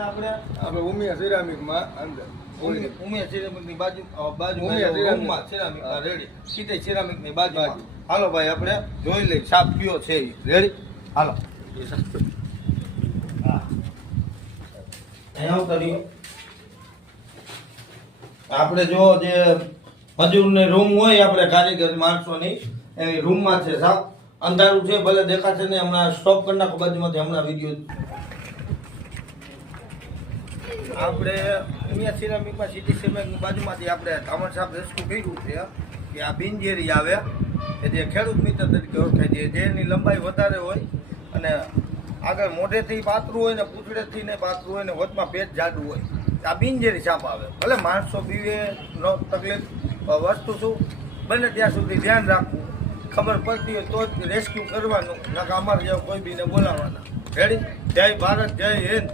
આપણે ઉમિયા સિરામિકમાં અંદર ઉમિયા સિરામિકની બાજુમાં સિરામિક રેડી સીધે સિરામિકની બાજુ. હાલો ભાઈ આપણે જોઈ લઈએ સાપ કયો છે રેડી. હાલો અહીંયા ઉતરીએ. આપણે જો જે મજૂરની રૂમ હોય આપણે કારીગર માણસોની એની રૂમમાં છે સાપ. અંધારું છે ભલે દેખાશે ને, હમણાં સ્ટોપ કરી નાખો બાજુમાંથી, હમણાં વિડીયો. આપણે ઉમિયા સિરામિકમાં સીધી સિરામિકની બાજુમાંથી આપણે ધામણ સાહેબ રેસ્ક્યુ કર્યું છે કે આ બિનઝેરી આવે કે જે ખેડૂત મિત્ર તરીકે ઓળખાય છે, જેની લંબાઈ વધારે હોય અને આગળ મોઢેથી પાતળું હોય ને પૂંછડેથી ને પાતળું હોય ને વચમાં પેટ જાડું હોય, આ બિનઝેરી સાપ આવે. ભલે માણસો પીવે નો તકલીફ, વસ્તુ શું બને ત્યાં સુધી ધ્યાન રાખવું. ખબર પડતી હોય તો જ રેસ્ક્યુ કરવાનું, નકા અમારે જેવા કોઈ બીને બોલાવવાના. રેડી. જય ભારત, જય હિન્દ.